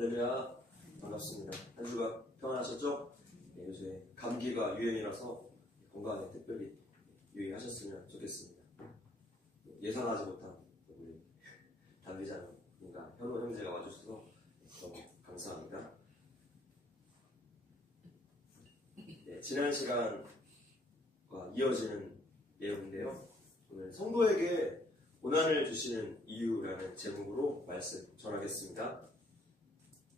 할렐루야, 반갑습니다. 한 주간 평안하셨죠? 네, 요새 감기가 유행이라서 건강에 특별히 유의하셨으면 좋겠습니다. 예상하지 못한 우리 단비자님과 현호 형제가 와주셔서 너무 감사합니다. 네, 지난 시간과 이어지는 내용인데요. 오늘 성도에게 고난을 주시는 이유라는 제목으로 말씀 전하겠습니다.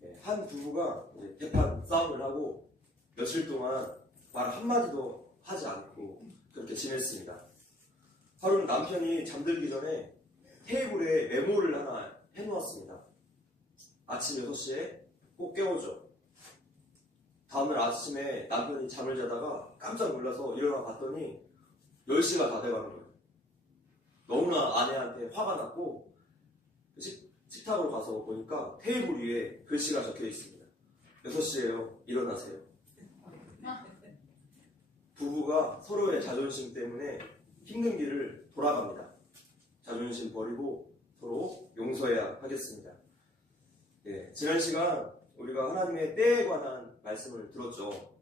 네, 한 부부가 대판 싸움을 하고 며칠 동안 말 한마디도 하지 않고 그렇게 지냈습니다. 하루는 남편이 잠들기 전에 테이블에 메모를 하나 해놓았습니다. 아침 6시에 꼭 깨워줘. 다음날 아침에 남편이 잠을 자다가 깜짝 놀라서 일어나 봤더니 10시가 다 돼가는 거예요. 너무나 아내한테 화가 났고 식탁으로 가서 보니까 테이블 위에 글씨가 적혀 있습니다. 6시에요. 일어나세요. 부부가 서로의 자존심 때문에 힘든 길을 돌아갑니다. 자존심 버리고 서로 용서해야 하겠습니다. 네, 지난 시간 우리가 하나님의 때에 관한 말씀을 들었죠.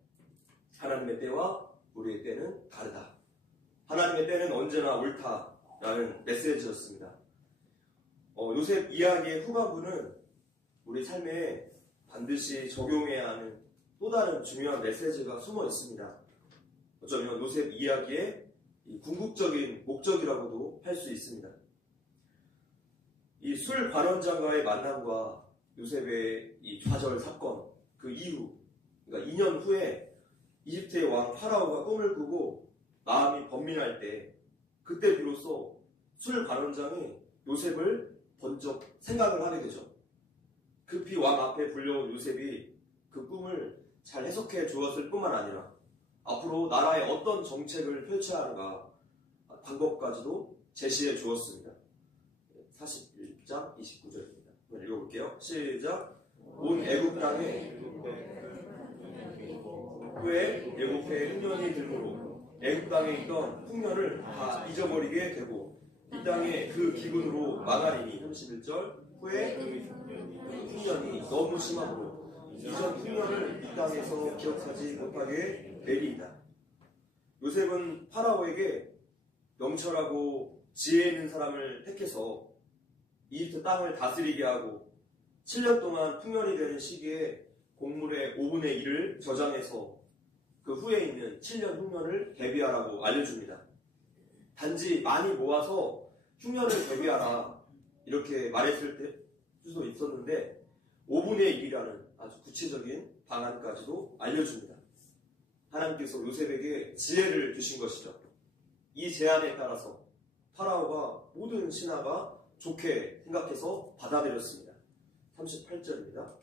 하나님의 때와 우리의 때는 다르다. 하나님의 때는 언제나 옳다라는 메시지였습니다. 요셉 이야기의 후반부는 우리 삶에 반드시 적용해야 하는 또 다른 중요한 메시지가 숨어 있습니다. 어쩌면 요셉 이야기의 궁극적인 목적이라고도 할 수 있습니다. 이 술 관원장과의 만남과 요셉의 이 좌절 사건, 그 이후, 그러니까 2년 후에 이집트의 왕 파라오가 꿈을 꾸고 마음이 번민할 때, 그때 비로소 술 관원장이 요셉을 번쩍 생각을 하게 되죠. 급히 왕 앞에 불려온 요셉이 그 꿈을 잘 해석해 주었을 뿐만 아니라 앞으로 나라에 어떤 정책을 펼쳐야 하는가 방법까지도 제시해 주었습니다. 41장 29절입니다. 한번 읽어볼게요. 시작. 온 애굽 땅에 후에 애굽에 흉년이 들므로 애굽 땅에 있던 풍년을 다 잊어버리게 되고 이 땅에 그 기근으로 망하리니 31절. 후에 풍년이 너무 심함으로 이전 풍년을 이 땅에서 기억하지 못하게 되리이다. 요셉은 파라오에게 명철하고 지혜 있는 사람을 택해서 이집트 땅을 다스리게 하고 7년 동안 풍년이 되는 시기에 곡물의 5분의 1을 저장해서 그 후에 있는 7년 흉년을 대비하라고 알려줍니다. 단지 많이 모아서 흉년을 대비하라 이렇게 말했을 수도 있었는데 5분의 1이라는 아주 구체적인 방안까지도 알려줍니다. 하나님께서 요셉에게 지혜를 주신 것이죠. 이 제안에 따라서 파라오가 모든 신하가 좋게 생각해서 받아들였습니다. 38절입니다.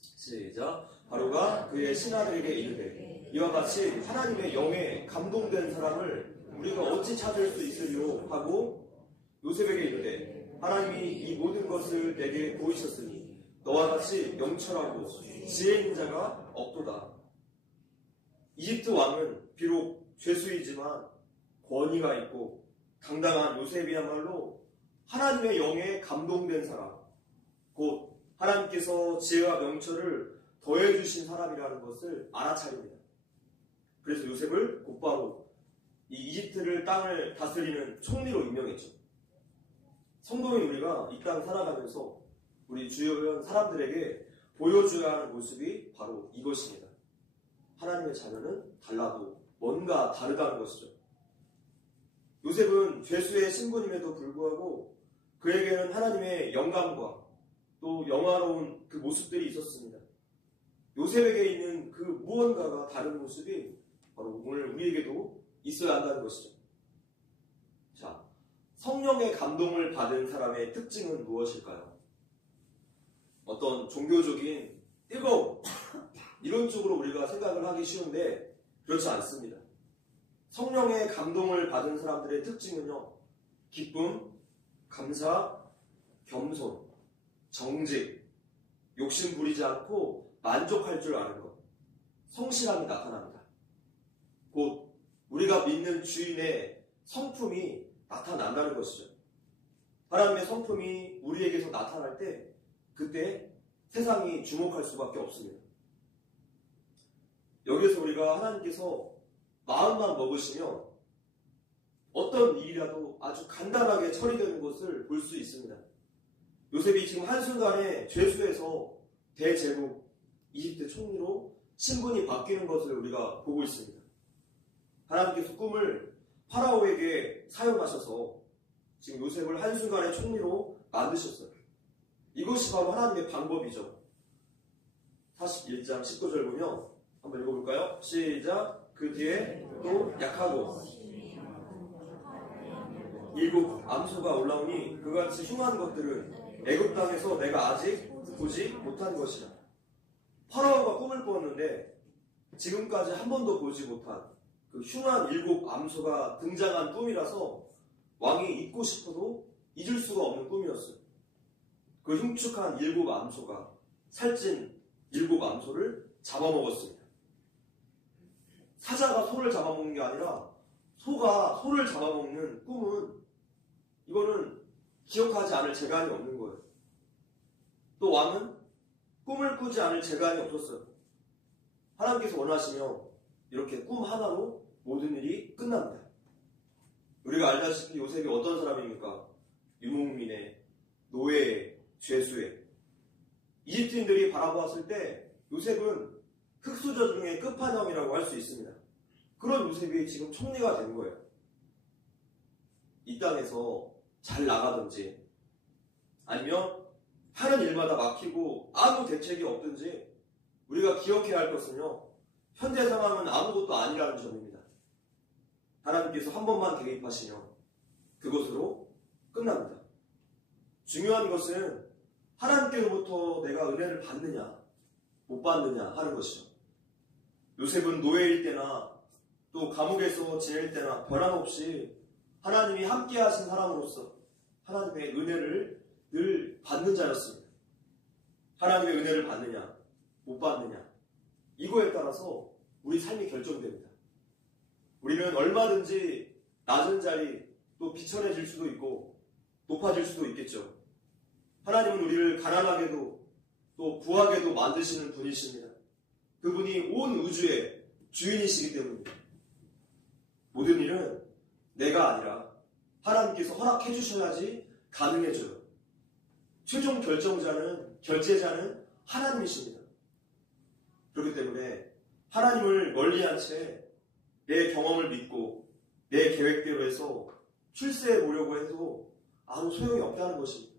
시작. 바로가 그의 신하들에게 이르되 이와 같이 하나님의 영에 감동된 사람을 우리가 어찌 찾을 수 있으리요 하고 요셉에게 이르되 하나님이 이 모든 것을 내게 보이셨으니 너와 같이 명철하고 지혜 있는 자가 없도다. 이집트 왕은 비록 죄수이지만 권위가 있고 당당한 요셉이야말로 하나님의 영에 감동된 사람, 곧 하나님께서 지혜와 명철을 더해주신 사람이라는 것을 알아차립니다. 그래서 요셉을 곧바로 이 이집트를 땅을 다스리는 총리로 임명했죠. 성도인 우리가 이 땅 살아가면서 우리 주변 사람들에게 보여줘야 하는 모습이 바로 이것입니다. 하나님의 자녀는 달라도 뭔가 다르다는 것이죠. 요셉은 죄수의 신분임에도 불구하고 그에게는 하나님의 영감과 또 영화로운 그 모습들이 있었습니다. 요셉에게 있는 그 무언가가 다른 모습이 바로 오늘 우리에게도 있어야 한다는 것이죠. 자, 성령의 감동을 받은 사람의 특징은 무엇일까요? 어떤 종교적인 뜨거움, 이런 쪽으로 우리가 생각을 하기 쉬운데 그렇지 않습니다. 성령의 감동을 받은 사람들의 특징은요, 기쁨, 감사, 겸손, 정직, 욕심 부리지 않고 만족할 줄 아는 것, 성실함이 나타납니다. 곧 우리가 믿는 주인의 성품이 나타난다는 것이죠. 하나님의 성품이 우리에게서 나타날 때 그때 세상이 주목할 수밖에 없습니다. 여기에서 우리가 하나님께서 마음만 먹으시면 어떤 일이라도 아주 간단하게 처리되는 것을 볼 수 있습니다. 요셉이 지금 한순간에 죄수에서 대제국 20대 총리로 신분이 바뀌는 것을 우리가 보고 있습니다. 하나님께서 꿈을 파라오에게 사용하셔서 지금 요셉을 한순간에 총리로 만드셨어요. 이것이 바로 하나님의 방법이죠. 41장 19절 보면 한번 읽어볼까요? 시작. 그 뒤에 또 약하고 일곱 암소가 올라오니 그같이 흉한 것들은 애굽 땅에서 내가 아직 보지 못한 것이라. 파라오가 꿈을 꾸었는데 지금까지 한 번도 보지 못한 그 흉한 일곱 암소가 등장한 꿈이라서 왕이 잊고 싶어도 잊을 수가 없는 꿈이었어요. 그 흉측한 일곱 암소가 살찐 일곱 암소를 잡아먹었습니다. 사자가 소를 잡아먹는 게 아니라 소가 소를 잡아먹는 꿈은 이거는 기억하지 않을 재간이 없는 거예요. 또 왕은 꿈을 꾸지 않을 재간이 없었어요. 하나님께서 원하시면 이렇게 꿈 하나로 모든 일이 끝납니다. 우리가 알다시피 요셉이 어떤 사람입니까? 유목민의, 노예의, 죄수의. 이집트인들이 바라보았을 때 요셉은 흑수저 중에 끝판왕이라고 할 수 있습니다. 그런 요셉이 지금 총리가 된 거예요. 이 땅에서 잘 나가든지 아니면 하는 일마다 막히고 아무 대책이 없든지 우리가 기억해야 할 것은요, 현재 상황은 아무것도 아니라는 점입니다. 하나님께서 한 번만 개입하시면 그것으로 끝납니다. 중요한 것은 하나님께로부터 내가 은혜를 받느냐 못 받느냐 하는 것이죠. 요셉은 노예일 때나 또 감옥에서 지낼 때나 변함없이 하나님이 함께 하신 사람으로서 하나님의 은혜를 늘 받는 자였습니다. 하나님의 은혜를 받느냐 못 받느냐 이거에 따라서 우리 삶이 결정됩니다. 우리는 얼마든지 낮은 자리 또 비천해질 수도 있고 높아질 수도 있겠죠. 하나님은 우리를 가난하게도 또 부하게도 만드시는 분이십니다. 그분이 온 우주의 주인이시기 때문입니다. 모든 일은 내가 아니라 하나님께서 허락해 주셔야지 가능해져요. 최종 결제자는 하나님이십니다. 그렇기 때문에 하나님을 멀리한 채 내 경험을 믿고 내 계획대로 해서 출세해 보려고 해도 아무 소용이 없게 하는 것입니다.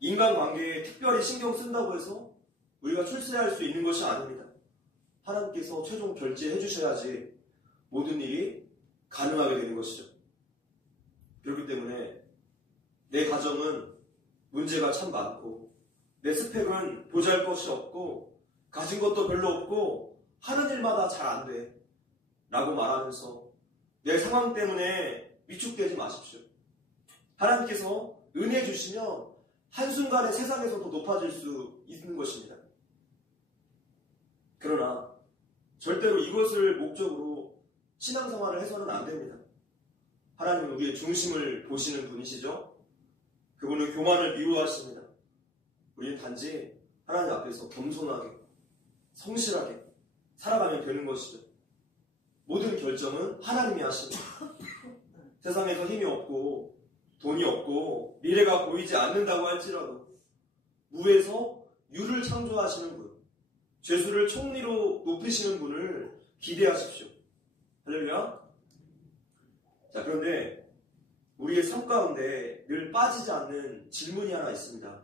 인간관계에 특별히 신경 쓴다고 해서 우리가 출세할 수 있는 것이 아닙니다. 하나님께서 최종 결제해 주셔야지 모든 일이 가능하게 되는 것이죠. 그렇기 때문에 내 가정은 문제가 참 많고 내 스펙은 보잘것이 없고 가진 것도 별로 없고 하는 일마다 잘 안 돼 라고 말하면서 내 상황 때문에 위축되지 마십시오. 하나님께서 은혜 주시면 한순간에 세상에서 더 높아질 수 있는 것입니다. 그러나 절대로 이것을 목적으로 신앙생활을 해서는 안 됩니다. 하나님은 우리의 중심을 보시는 분이시죠. 그분은 교만을 미워하십니다. 우리는 단지 하나님 앞에서 겸손하게 성실하게 살아가면 되는 것이죠. 모든 결정은 하나님이 하십니다. 세상에서 힘이 없고 돈이 없고 미래가 보이지 않는다고 할지라도 무에서 유를 창조하시는 분, 죄수를 총리로 높이시는 분을 기대하십시오. 할렐루야. 자, 그런데 우리의 삶 가운데 늘 빠지지 않는 질문이 하나 있습니다.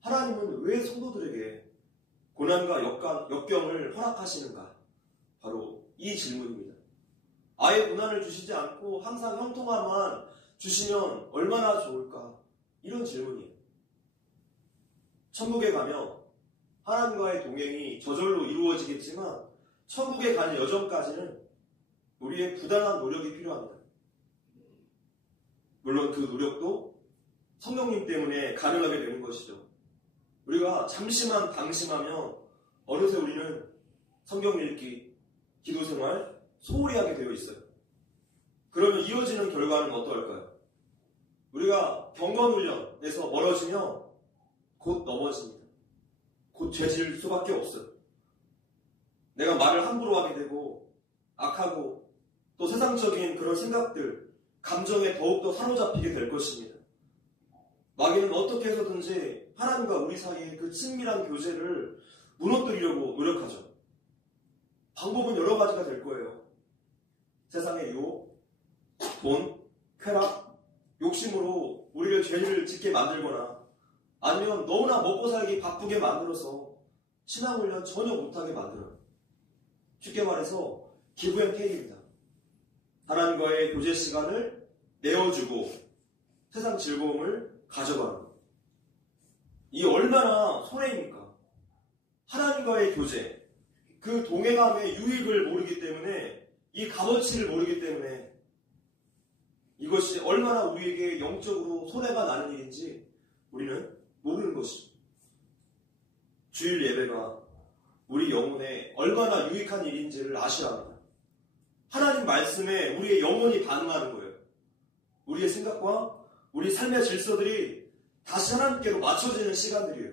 하나님은 왜 성도들에게 고난과 역경을 허락하시는가? 바로 이 질문입니다. 아예 고난을 주시지 않고 항상 형통함만 주시면 얼마나 좋을까? 이런 질문이에요. 천국에 가면 하나님과의 동행이 저절로 이루어지겠지만 천국에 가는 여정까지는 우리의 부단한 노력이 필요합니다. 물론 그 노력도 성령님 때문에 가능하게 되는 것이죠. 우리가 잠시만 방심하면 어느새 우리는 성경 읽기, 기도생활 소홀히 하게 되어 있어요. 그러면 이어지는 결과는 어떨까요? 우리가 경건훈련에서 멀어지면 곧 넘어집니다. 곧 죄질 수밖에 없어요. 내가 말을 함부로 하게 되고 악하고 또 세상적인 그런 생각들, 감정에 더욱더 사로잡히게 될 것입니다. 마귀는 어떻게 해서든지 하나님과 우리 사이의 그 친밀한 교제를 무너뜨리려고 노력하죠. 방법은 여러 가지가 될 거예요. 세상의 유혹, 돈, 쾌락, 욕심으로 우리를 죄를 짓게 만들거나 아니면 너무나 먹고 살기 바쁘게 만들어서 신앙훈련 전혀 못하게 만들어요. 쉽게 말해서 기브앤테이크입니다. 하나님과의 교제 시간을 내어주고 세상 즐거움을 가져가는 것. 이 얼마나 손해입니까? 하나님과의 교제, 그 동행함의 유익을 모르기 때문에, 이 값어치를 모르기 때문에 이것이 얼마나 우리에게 영적으로 손해가 나는 일인지 우리는 모르는 것입니다. 주일 예배가 우리 영혼에 얼마나 유익한 일인지를 아셔야 합니다. 하나님 말씀에 우리의 영혼이 반응하는 거예요. 우리의 생각과 우리 삶의 질서들이 다시 하나님께로 맞춰지는 시간들이에요.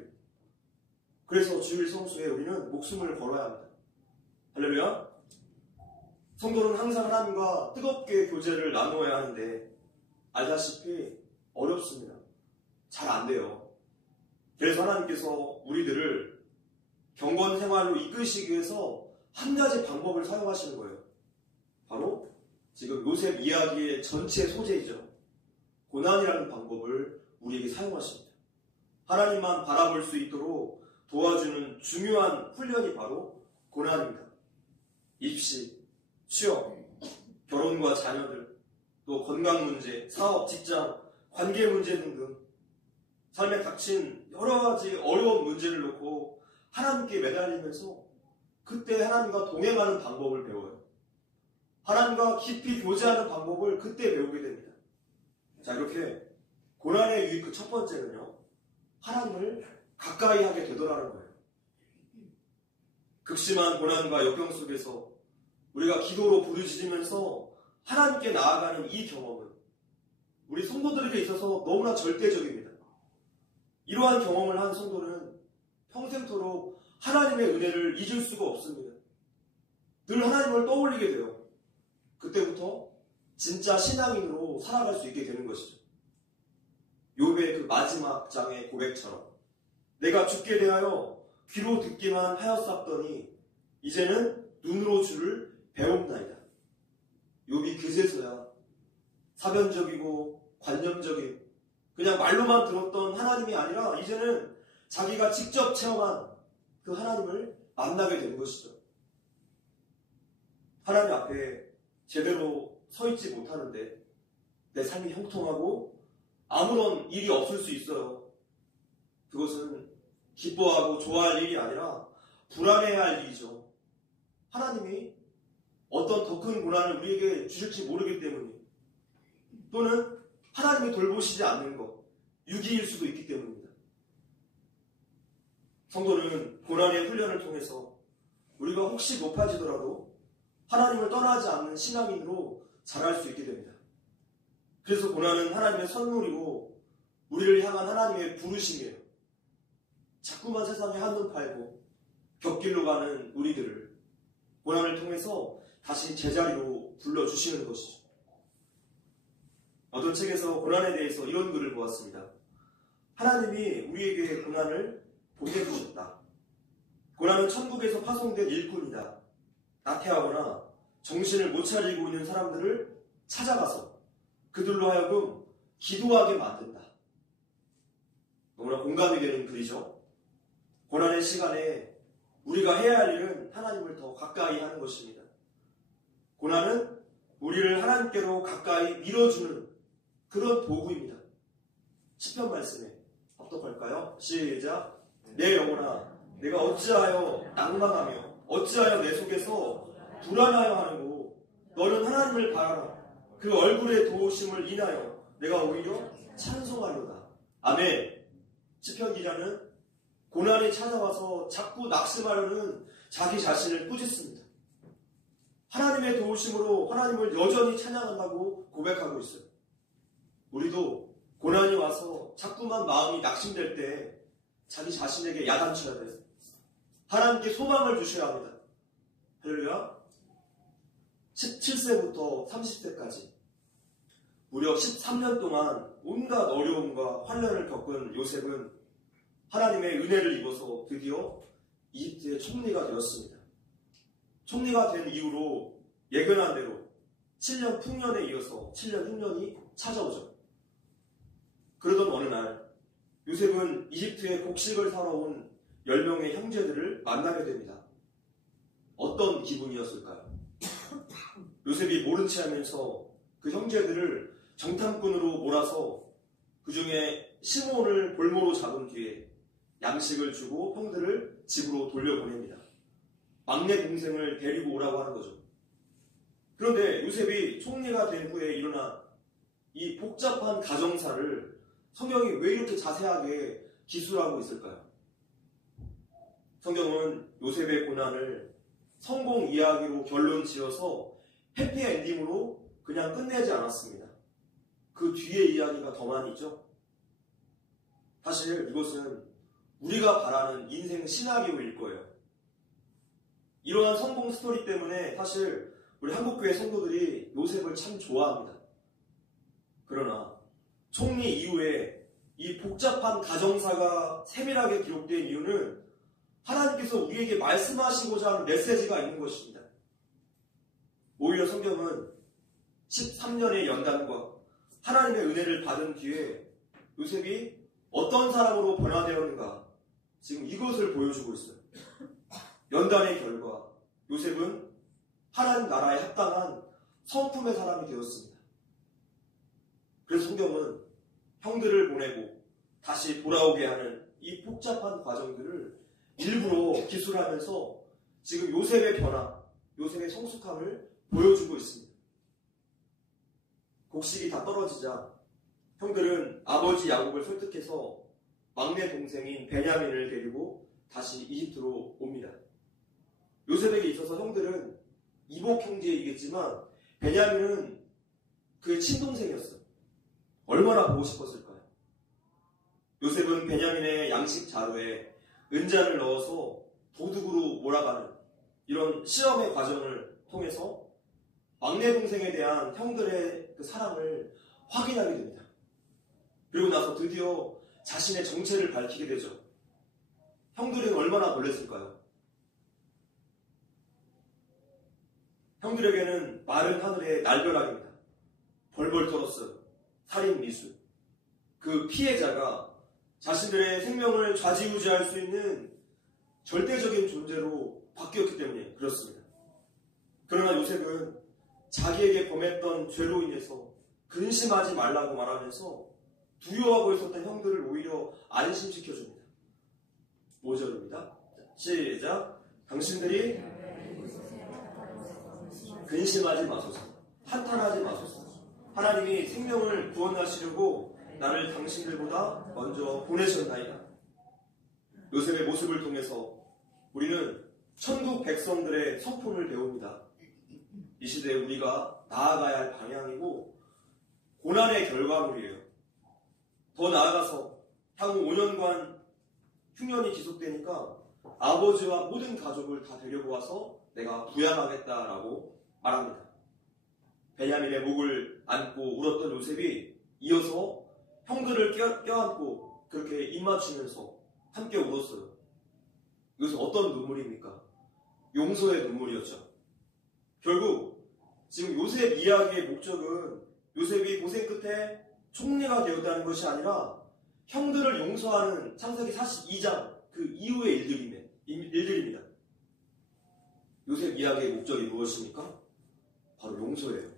그래서 주일 성수에 우리는 목숨을 걸어야 합니다. 할렐루야. 성도는 항상 하나님과 뜨겁게 교제를 나누어야 하는데 알다시피 어렵습니다. 잘 안 돼요. 그래서 하나님께서 우리들을 경건 생활로 이끄시기 위해서 한 가지 방법을 사용하시는 거예요. 바로 지금 요셉 이야기의 전체 소재이죠. 고난이라는 방법을 우리에게 사용하십니다. 하나님만 바라볼 수 있도록 도와주는 중요한 훈련이 바로 고난입니다. 입시, 취업, 결혼과 자녀들, 또 건강 문제, 사업, 직장, 관계 문제 등등 삶에 닥친 여러 가지 어려운 문제를 놓고 하나님께 매달리면서 그때 하나님과 동행하는 방법을 배워요. 하나님과 깊이 교제하는 방법을 그때 배우게 됩니다. 자, 이렇게 고난의 유익 그 첫 번째는요, 하나님을 가까이 하게 되더라는 거예요. 극심한 고난과 역경 속에서 우리가 기도로 부르짖으면서 하나님께 나아가는 이 경험은 우리 성도들에게 있어서 너무나 절대적입니다. 이러한 경험을 한 성도는 평생토록 하나님의 은혜를 잊을 수가 없습니다. 늘 하나님을 떠올리게 돼요. 그때부터 진짜 신앙인으로 살아갈 수 있게 되는 것이죠. 욥의 그 마지막 장의 고백처럼 내가 죽게 대하여 귀로 듣기만 하였었더니 이제는 눈으로 주를 배웁나이다. 욥이 그제서야 사변적이고 관념적인 그냥 말로만 들었던 하나님이 아니라 이제는 자기가 직접 체험한 그 하나님을 만나게 된 것이죠. 하나님 앞에 제대로 서 있지 못하는데 내 삶이 형통하고 아무런 일이 없을 수 있어요. 그것은 기뻐하고 좋아할 일이 아니라 불안해야 할 일이죠. 하나님이 어떤 더 큰 고난을 우리에게 주실지 모르기 때문에 또는 하나님이 돌보시지 않는 것, 유기일 수도 있기 때문입니다. 성도는 고난의 훈련을 통해서 우리가 혹시 높아지더라도 하나님을 떠나지 않는 신앙인으로 자랄 수 있게 됩니다. 그래서 고난은 하나님의 선물이고 우리를 향한 하나님의 부르심이에요. 자꾸만 세상에 한눈 팔고 곁길로 가는 우리들을 고난을 통해서 다시 제자리로 불러주시는 것이죠. 어떤 책에서 고난에 대해서 이런 글을 보았습니다. 하나님이 우리에게 고난을 보내주셨다. 고난은 천국에서 파송된 일꾼이다. 나태하거나 정신을 못 차리고 있는 사람들을 찾아가서 그들로 하여금 기도하게 만든다. 너무나 공감이 되는 글이죠. 고난의 시간에 우리가 해야 할 일은 하나님을 더 가까이 하는 것입니다. 고난은 우리를 하나님께로 가까이 밀어주는 그런 도구입니다. 시편 말씀에 합독할까요? 시작. 내 영혼아, 내가 어찌하여 낭망하며 어찌하여 내 속에서 불안하여 하는고 너는 하나님을 바라라. 그 얼굴의 도우심을 인하여 내가 오히려 찬송하려다. 아멘. 시편 기자는 고난이 찾아와서 자꾸 낙심하려는 자기 자신을 꾸짖습니다. 하나님의 도우심으로 하나님을 여전히 찬양한다고 고백하고 있어요. 우리도 고난이 와서 자꾸만 마음이 낙심될 때 자기 자신에게 야단쳐야 돼요. 하나님께 소망을 주셔야 합니다. 할렐루야. 17세부터 30세까지 무려 13년 동안 온갖 어려움과 환난을 겪은 요셉은 하나님의 은혜를 입어서 드디어 이집트의 총리가 되었습니다. 총리가 된 이후로 예견한 대로 7년 풍년에 이어서 7년 흉년이 찾아오죠. 그러던 어느 날 요셉은 이집트의 곡식을 사러 온 10명의 형제들을 만나게 됩니다. 어떤 기분이었을까요? 요셉이 모른 체 하면서 그 형제들을 정탐꾼으로 몰아서 그 중에 시몬을 볼모로 잡은 뒤에 양식을 주고 형들을 집으로 돌려보냅니다. 막내 동생을 데리고 오라고 하는 거죠. 그런데 요셉이 총리가 된 후에 일어난 이 복잡한 가정사를 성경이 왜 이렇게 자세하게 기술하고 있을까요? 성경은 요셉의 고난을 성공 이야기로 결론 지어서 해피엔딩으로 그냥 끝내지 않았습니다. 그 뒤에 이야기가 더 많이 있죠. 사실 이것은 우리가 바라는 인생 시나리오일 거예요. 이러한 성공 스토리 때문에 사실 우리 한국교회 성도들이 요셉을 참 좋아합니다. 그러나 총리 이후에 이 복잡한 가정사가 세밀하게 기록된 이유는 하나님께서 우리에게 말씀하시고자 하는 메시지가 있는 것입니다. 오히려 성경은 13년의 연단과 하나님의 은혜를 받은 뒤에 요셉이 어떤 사람으로 변화되었는가 지금 이것을 보여주고 있어요. 연단의 결과 요셉은 하나님 나라에 합당한 성품의 사람이 되었습니다. 그래서 성경은 형들을 보내고 다시 돌아오게 하는 이 복잡한 과정들을 일부러 기술하면서 지금 요셉의 변화, 요셉의 성숙함을 보여주고 있습니다. 곡식이 다 떨어지자 형들은 아버지 야곱을 설득해서 막내 동생인 베냐민을 데리고 다시 이집트로 옵니다. 요셉에게 있어서 형들은 이복 형제이겠지만 베냐민은 그의 친동생이었어요. 얼마나 보고 싶었을까요? 요셉은 베냐민의 양식 자루에 은잔을 넣어서 도둑으로 몰아가는 이런 시험의 과정을 통해서 막내 동생에 대한 형들의 그 사랑을 확인하게 됩니다. 그리고 나서 드디어 자신의 정체를 밝히게 되죠. 형들은 얼마나 놀랐을까요? 형들에게는 마른 하늘의 날벼락입니다. 벌벌 떨었어요. 살인 미수. 그 피해자가 자신들의 생명을 좌지우지할 수 있는 절대적인 존재로 바뀌었기 때문에 그렇습니다. 그러나 요셉은 자기에게 범했던 죄로 인해서 근심하지 말라고 말하면서 두려워하고 있었던 형들을 오히려 안심시켜줍니다. 5절입니다. 시작. 당신들이 근심하지 마소서. 한탄하지 마소서. 하나님이 생명을 구원하시려고 나를 당신들보다 먼저 보내셨나이다. 요셉의 모습을 통해서 우리는 천국 백성들의 성품을 배웁니다. 이 시대에 우리가 나아가야 할 방향이고 고난의 결과물이에요. 더 나아가서 향후 5년간 흉년이 지속되니까 아버지와 모든 가족을 다 데리고 와서 내가 부양하겠다라고 말합니다. 베냐민의 목을 안고 울었던 요셉이 이어서 형들을 껴안고 그렇게 입맞추면서 함께 울었어요. 이것은 어떤 눈물입니까? 용서의 눈물이었죠. 결국 지금 요셉 이야기의 목적은 요셉이 고생 끝에 총리가 되었다는 것이 아니라 형들을 용서하는 창세기 42장 그 이후의 일들입니다. 요셉 이야기의 목적이 무엇입니까? 바로 용서예요.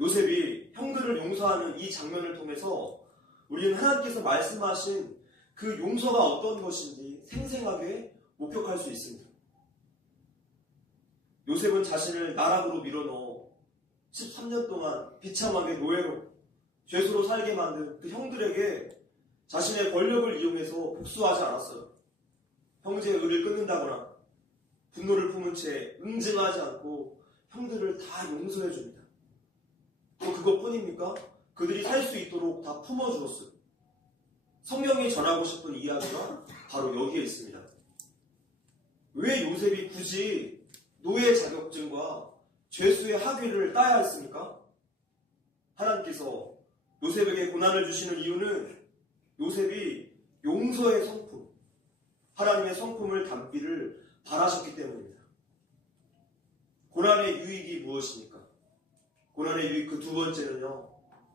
요셉이 형들을 용서하는 이 장면을 통해서 우리는 하나님께서 말씀하신 그 용서가 어떤 것인지 생생하게 목격할 수 있습니다. 요셉은 자신을 나락으로 밀어넣어 13년 동안 비참하게 노예로 죄수로 살게 만든 그 형들에게 자신의 권력을 이용해서 복수하지 않았어요. 형제의 의를 끊는다거나 분노를 품은 채 응징하지 않고 형들을 다 용서해 줍니다. 또 그것뿐입니까? 그들이 살 수 있도록 다 품어주었어요. 성경이 전하고 싶은 이야기가 바로 여기에 있습니다. 왜 요셉이 굳이 노예 자격증과 죄수의 학위를 따야 했습니까? 하나님께서 요셉에게 고난을 주시는 이유는 요셉이 용서의 성품, 하나님의 성품을 담기를 바라셨기 때문입니다. 고난의 유익이 무엇입니까? 고난의 유익 그 두 번째는요,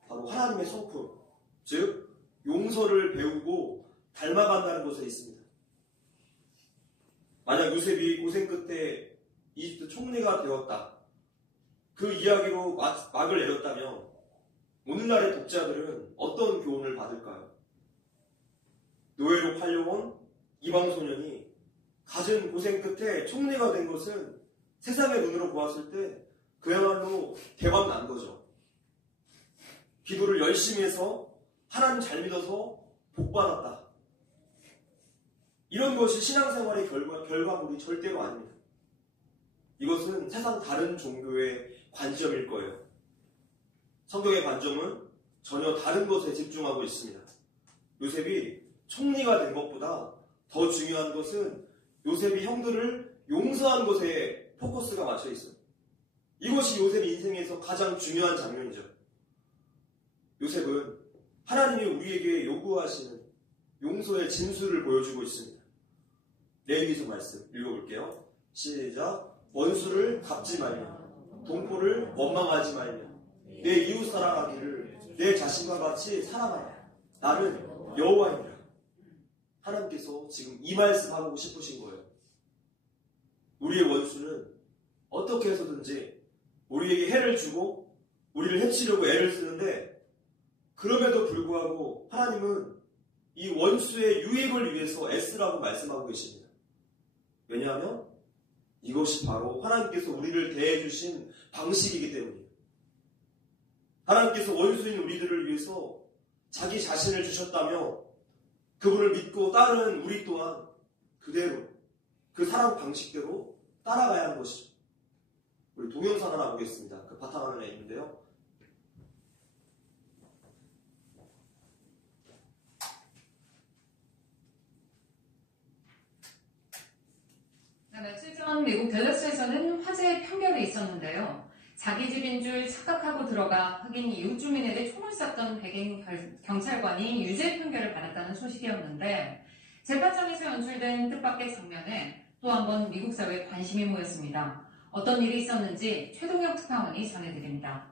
바로 하나님의 성품, 즉 용서를 배우고 닮아간다는 것에 있습니다. 만약 요셉이 고생 끝에 이집트 총리가 되었다, 그 이야기로 막을 내렸다면 오늘날의 독자들은 어떤 교훈을 받을까요? 노예로 팔려온 이방 소년이 갖은 고생 끝에 총리가 된 것은 세상의 눈으로 보았을 때 그야말로 대박 난 거죠. 기도를 열심히 해서 하나님 잘 믿어서 복 받았다. 이런 것이 신앙생활의 결과물이 절대로 아닙니다. 이것은 세상 다른 종교의 관점일 거예요. 성경의 관점은 전혀 다른 것에 집중하고 있습니다. 요셉이 총리가 된 것보다 더 중요한 것은 요셉이 형들을 용서한 것에 포커스가 맞춰 있어요. 이것이 요셉의 인생에서 가장 중요한 장면이죠. 요셉은 하나님이 우리에게 요구하시는 용서의 진수를 보여주고 있습니다. 레위기서 말씀 읽어볼게요. 시작. 원수를 갚지 말며 동포를 원망하지 말며 내 이웃 사랑하기를 내 자신과 같이 사랑하라. 나는 여호와이니라. 하나님께서 지금 이 말씀 하고 싶으신 거예요. 우리의 원수는 어떻게 해서든지 우리에게 해를 주고 우리를 해치려고 애를 쓰는데, 그럼에도 불구하고 하나님은 이 원수의 유익을 위해서 애쓰라고 말씀하고 계십니다. 왜냐하면 이것이 바로 하나님께서 우리를 대해주신 방식이기 때문입니다. 하나님께서 원수인 우리들을 위해서 자기 자신을 주셨다며 그분을 믿고 따르는 우리 또한 그대로 그 사랑 방식대로 따라가야 하는 것이죠. 우리 동영상 하나 보겠습니다. 그 바탕화면에 있는데요. 며칠 전 미국 댈러스에서는 화재의 판결이 있었는데요. 자기 집인 줄 착각하고 들어가 흑인 이웃 주민에게 총을 쐈던 백인 경찰관이 유죄 판결을 받았다는 소식이었는데, 재판장에서 연출된 뜻밖의 장면에 또 한 번 미국 사회에 관심이 모였습니다. 어떤 일이 있었는지 최동혁 특파원이 전해드립니다.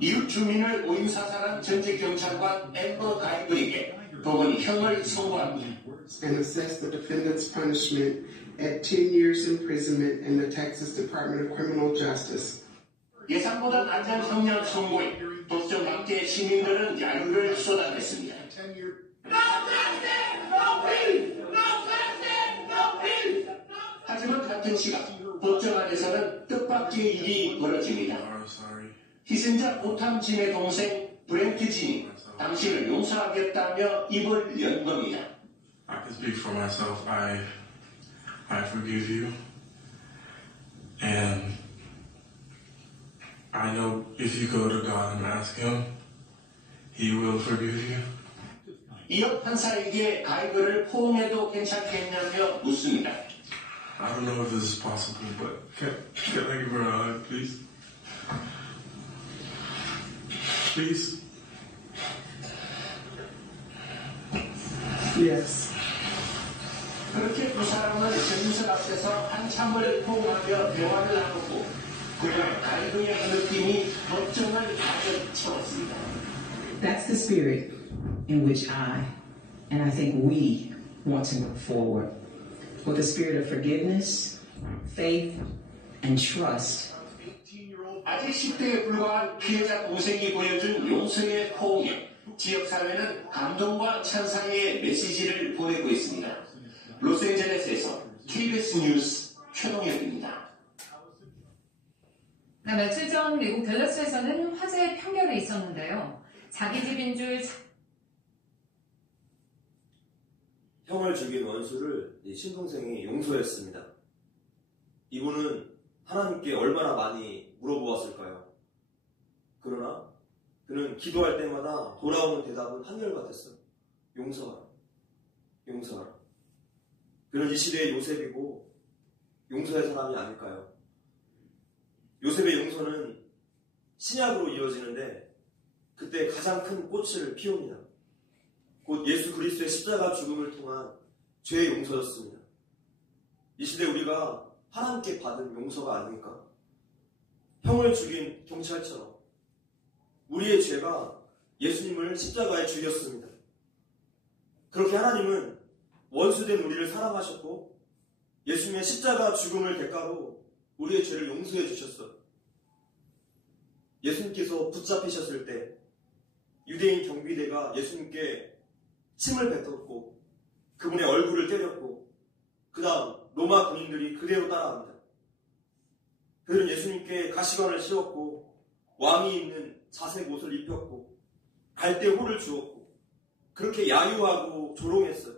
이웃 주민을 오인사살한 전직 경찰관 앰버 가이블에게 법원이 형을 선고합니다. And assess the defendant's punishment at 10 years imprisonment in the Texas Department of Criminal Justice. 예상보다 낮은 형량 선고에 도청 함께 시민들은 야유를 쏟아냈습니다. 하지만 같은 시각 법정 안에서는 뜻밖의 일이 벌어집니다. 희생자 보탐진의 동생 브렌트 진이 당신을 용서하겠다며 입을 연 겁니다. I can speak for myself. I forgive you. And I know if you go to God and ask Him, He will forgive you. 이어 판사에게 가이브를 포옹해도 괜찮겠냐며 묻습니다. I don't know if this is possible, but can I give her a hug, please? Please? Yes. 그렇게 두 사람은 정석 앞에서 한참을 포옹하며 대화를 나누고 그가 가이브의 느낌이 법정을 가득 채웠습니다. That's the spirit in which I think we want to move forward. With a spirit of forgiveness, faith, and trust. 아직 10대에 불과한 피해자 동생이 보여준 용서의 포옹에 지역사회는 감동과 찬사의 메시지를 보내고 있습니다. 로스앤젤레스에서 KBS 뉴스 최동혁입니다. 며칠 전 미국 댈러스에서는 화재의 판결이 있었는데요. 자기 집인 줄 형을 죽인 원수를 신동생이 용서했습니다. 이분은 하나님께 얼마나 많이 물어보았을까요? 그러나 그 그는 기도할 때마다 돌아오는 대답은 한결같았어요. 용서하라. 용서하라. 그는 이 시대의 요셉이고 용서의 사람이 아닐까요? 요셉의 용서는 신약으로 이어지는데 그때 가장 큰 꽃을 피웁니다. 곧 예수 그리스도의 십자가 죽음을 통한 죄의 용서였습니다. 이 시대 우리가 하나님께 받은 용서가 아닙니까? 형을 죽인 경찰처럼 우리의 죄가 예수님을 십자가에 죽였습니다. 그렇게 하나님은 원수된 우리를 사랑하셨고 예수님의 십자가 죽음을 대가로 우리의 죄를 용서해 주셨어요. 예수님께서 붙잡히셨을 때 유대인 경비대가 예수님께 침을 뱉었고 그분의 얼굴을 때렸고 그 다음 로마 군인들이 그대로 따라합니다. 그들은 예수님께 가시관을 씌웠고 왕이 입는 자색 옷을 입혔고 갈대 호를 주었고 그렇게 야유하고 조롱했어요.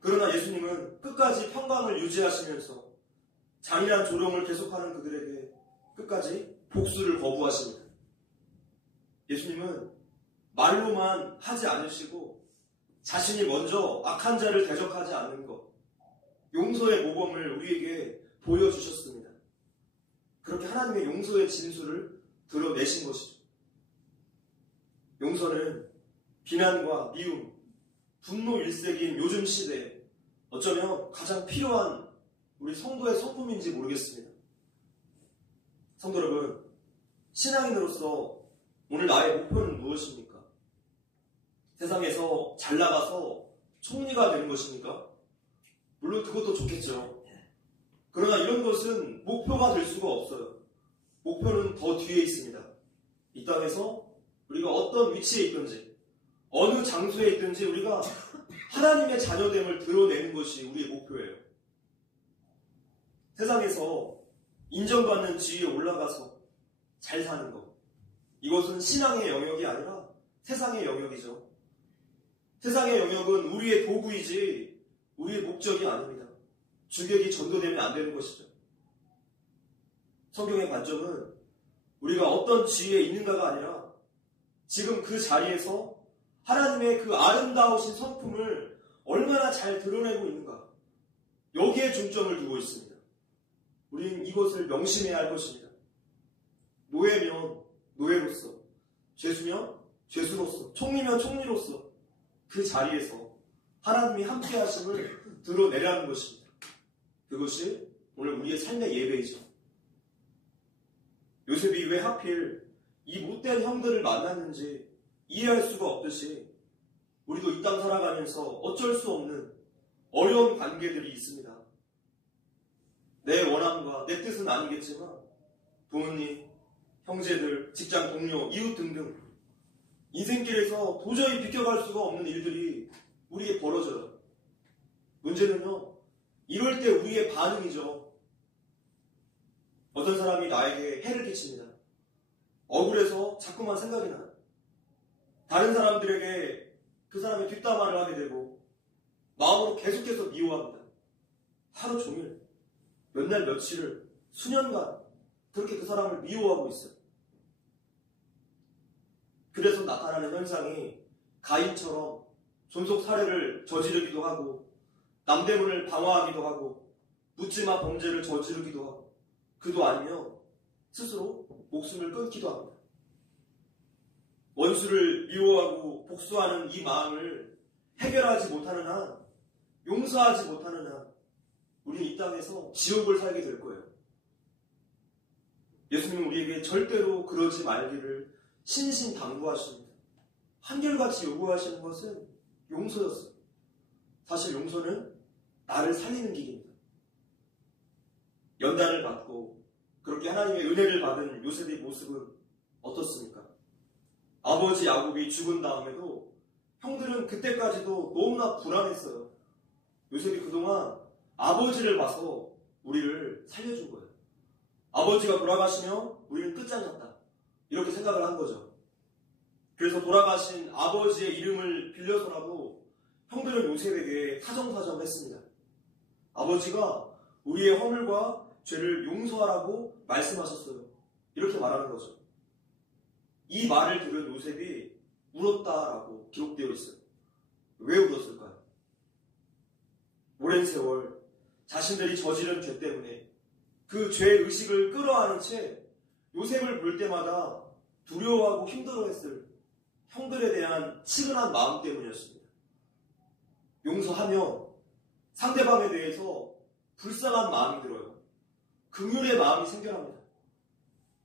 그러나 예수님은 끝까지 평강을 유지하시면서 잔인한 조롱을 계속하는 그들에게 끝까지 복수를 거부하십니다. 예수님은 말로만 하지 않으시고 자신이 먼저 악한 자를 대적하지 않는 것, 용서의 모범을 우리에게 보여주셨습니다. 그렇게 하나님의 용서의 진수를 드러내신 것이죠. 용서는 비난과 미움, 분노 일색인 요즘 시대에 어쩌면 가장 필요한 우리 성도의 성품인지 모르겠습니다. 성도 여러분, 신앙인으로서 오늘 나의 목표는 무엇입니까? 세상에서 잘 나가서 총리가 되는 것입니까? 물론 그것도 좋겠죠. 그러나 이런 것은 목표가 될 수가 없어요. 목표는 더 뒤에 있습니다. 이 땅에서 우리가 어떤 위치에 있든지 어느 장소에 있든지 우리가 하나님의 자녀됨을 드러내는 것이 우리의 목표예요. 세상에서 인정받는 지위에 올라가서 잘 사는 것, 이것은 신앙의 영역이 아니라 세상의 영역이죠. 세상의 영역은 우리의 도구이지 우리의 목적이 아닙니다. 주객이 전도되면 안 되는 것이죠. 성경의 관점은 우리가 어떤 지위에 있는가가 아니라 지금 그 자리에서 하나님의 그 아름다우신 성품을 얼마나 잘 드러내고 있는가, 여기에 중점을 두고 있습니다. 우리는 이것을 명심해야 할 것입니다. 노예면 노예로서, 죄수면 죄수로서, 총리면 총리로서 그 자리에서 하나님이 함께 하심을 드러내라는 것입니다. 그것이 오늘 우리의 삶의 예배이죠. 요셉이 왜 하필 이 못된 형들을 만났는지 이해할 수가 없듯이 우리도 이 땅 살아가면서 어쩔 수 없는 어려운 관계들이 있습니다. 내 원함과 내 뜻은 아니겠지만 부모님, 형제들, 직장 동료, 이웃 등등 인생길에서 도저히 비껴갈 수가 없는 일들이 우리에게 벌어져요. 문제는요, 이럴 때 우리의 반응이죠. 어떤 사람이 나에게 해를 끼칩니다. 억울해서 자꾸만 생각이 나요. 다른 사람들에게 그 사람의 뒷담화를 하게 되고 마음으로 계속해서 미워합니다. 하루 종일, 몇 날 며칠을, 수년간 그렇게 그 사람을 미워하고 있어요. 그래서 나타나는 현상이 가인처럼 존속 살해를 저지르기도 하고 남대문을 방화하기도 하고 묻지마 범죄를 저지르기도 하고 그도 아니면 스스로 목숨을 끊기도 합니다. 원수를 미워하고 복수하는 이 마음을 해결하지 못하는 한, 용서하지 못하는 한 우리는 이 땅에서 지옥을 살게 될 거예요. 예수님은 우리에게 절대로 그러지 말기를 신신당부하십니다. 한결같이 요구하시는 것은 용서였어요. 사실 용서는 나를 살리는 길입니다. 연단을 받고 그렇게 하나님의 은혜를 받은 요셉의 모습은 어떻습니까? 아버지 야곱이 죽은 다음에도 형들은 그때까지도 너무나 불안했어요. 요셉이 그동안 아버지를 봐서 우리를 살려준 거예요. 아버지가 돌아가시면 우리는 끝장났다, 이렇게 생각을 한 거죠. 그래서 돌아가신 아버지의 이름을 빌려서라도 형들은 요셉에게 사정사정 했습니다. 아버지가 우리의 허물과 죄를 용서하라고 말씀하셨어요. 이렇게 말하는 거죠. 이 말을 들은 요셉이 울었다라고 기록되어 있어요. 왜 울었을까요? 오랜 세월 자신들이 저지른 죄 때문에 그 죄 의식을 끌어안은 채 요셉을 볼 때마다 두려워하고 힘들어했을 형들에 대한 치근한 마음 때문이었습니다. 용서하며 상대방에 대해서 불쌍한 마음이 들어요. 긍휼의 마음이 생겨납니다.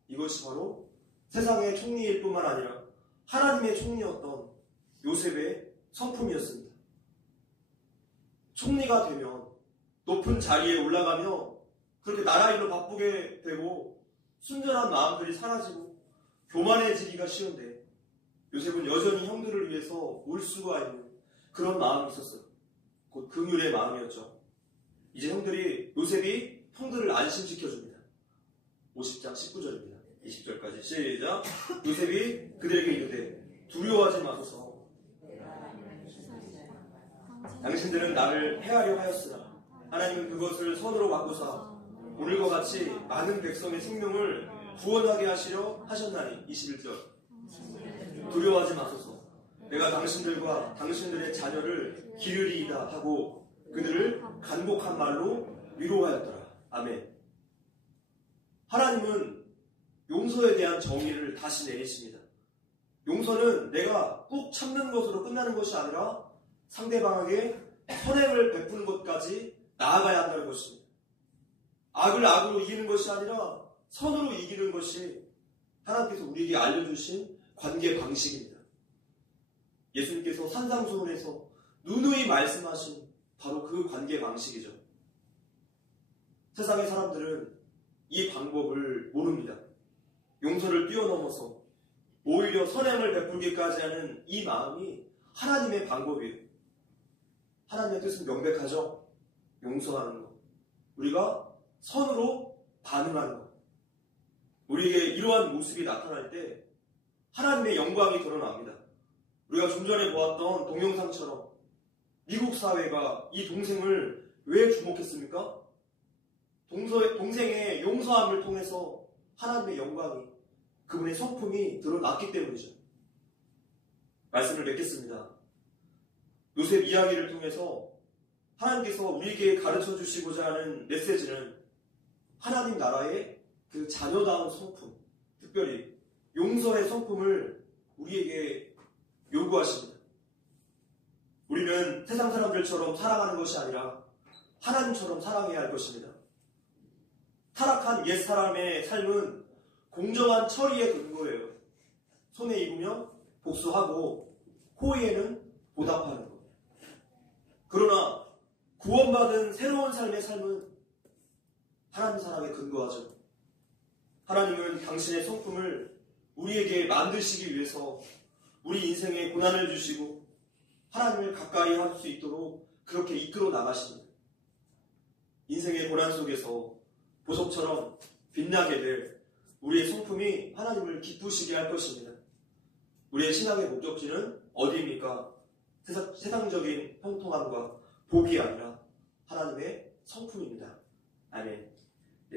이것이 바로 세상의 총리일 뿐만 아니라 하나님의 총리였던 요셉의 성품이었습니다. 총리가 되면 높은 자리에 올라가며 그렇게 나라 일로 바쁘게 되고 순전한 마음들이 사라지고 교만해지기가 쉬운데 요셉은 여전히 형들을 위해서 울 수가 있는 그런 마음이 있었어요. 곧 긍휼의 마음이었죠. 이제 요셉이 형들을 안심시켜줍니다. 50장 19절입니다. 20절까지 시작. 요셉이 그들에게 이르되 두려워하지 마소서. 당신들은 나를 해하려 하였으나 하나님은 그것을 선으로 바꾸사 오늘과 같이 많은 백성의 생명을 구원하게 하시려 하셨나니. 21절. 두려워하지 마소서. 내가 당신들과 당신들의 자녀를 기르리이다 하고 그들을 간곡한 말로 위로하였더라. 아멘. 하나님은 용서에 대한 정의를 다시 내리십니다. 용서는 내가 꾹 참는 것으로 끝나는 것이 아니라 상대방에게 선행을 베푸는 것까지 나아가야 한다는 것입니다. 악을 악으로 이기는 것이 아니라 선으로 이기는 것이 하나님께서 우리에게 알려주신 관계 방식입니다. 예수님께서 산상수훈에서 누누이 말씀하신 바로 그 관계 방식이죠. 세상의 사람들은 이 방법을 모릅니다. 용서를 뛰어넘어서 오히려 선행을 베풀기까지 하는 이 마음이 하나님의 방법이에요. 하나님의 뜻은 명백하죠. 용서하는 것. 우리가 선으로 반응하는 것. 우리에게 이러한 모습이 나타날 때 하나님의 영광이 드러납니다. 우리가 좀 전에 보았던 동영상처럼 미국 사회가 이 동생을 왜 주목했습니까? 동생의 용서함을 통해서 하나님의 영광이, 그분의 성품이 드러났기 때문이죠. 말씀을 맺겠습니다. 요셉 이야기를 통해서 하나님께서 우리에게 가르쳐 주시고자 하는 메시지는 하나님 나라의 그 자녀다운 성품, 특별히 용서의 성품을 우리에게 요구하십니다. 우리는 세상 사람들처럼 사랑하는 것이 아니라 하나님처럼 사랑해야 할 것입니다. 타락한 옛사람의 삶은 공정한 처리의 근거예요. 손에 입으면 복수하고 호의에는 보답하는 것. 그러나 구원받은 새로운 삶의 삶은 하나님 사랑에 근거하죠. 하나님은 당신의 성품을 우리에게 만드시기 위해서 우리 인생에 고난을 주시고 하나님을 가까이 할 수 있도록 그렇게 이끌어 나가십니다. 인생의 고난 속에서 보석처럼 빛나게 될 우리의 성품이 하나님을 기쁘시게 할 것입니다. 우리의 신앙의 목적지는 어디입니까? 세상적인 형통함과 복이 아니라 하나님의 성품입니다. 아멘.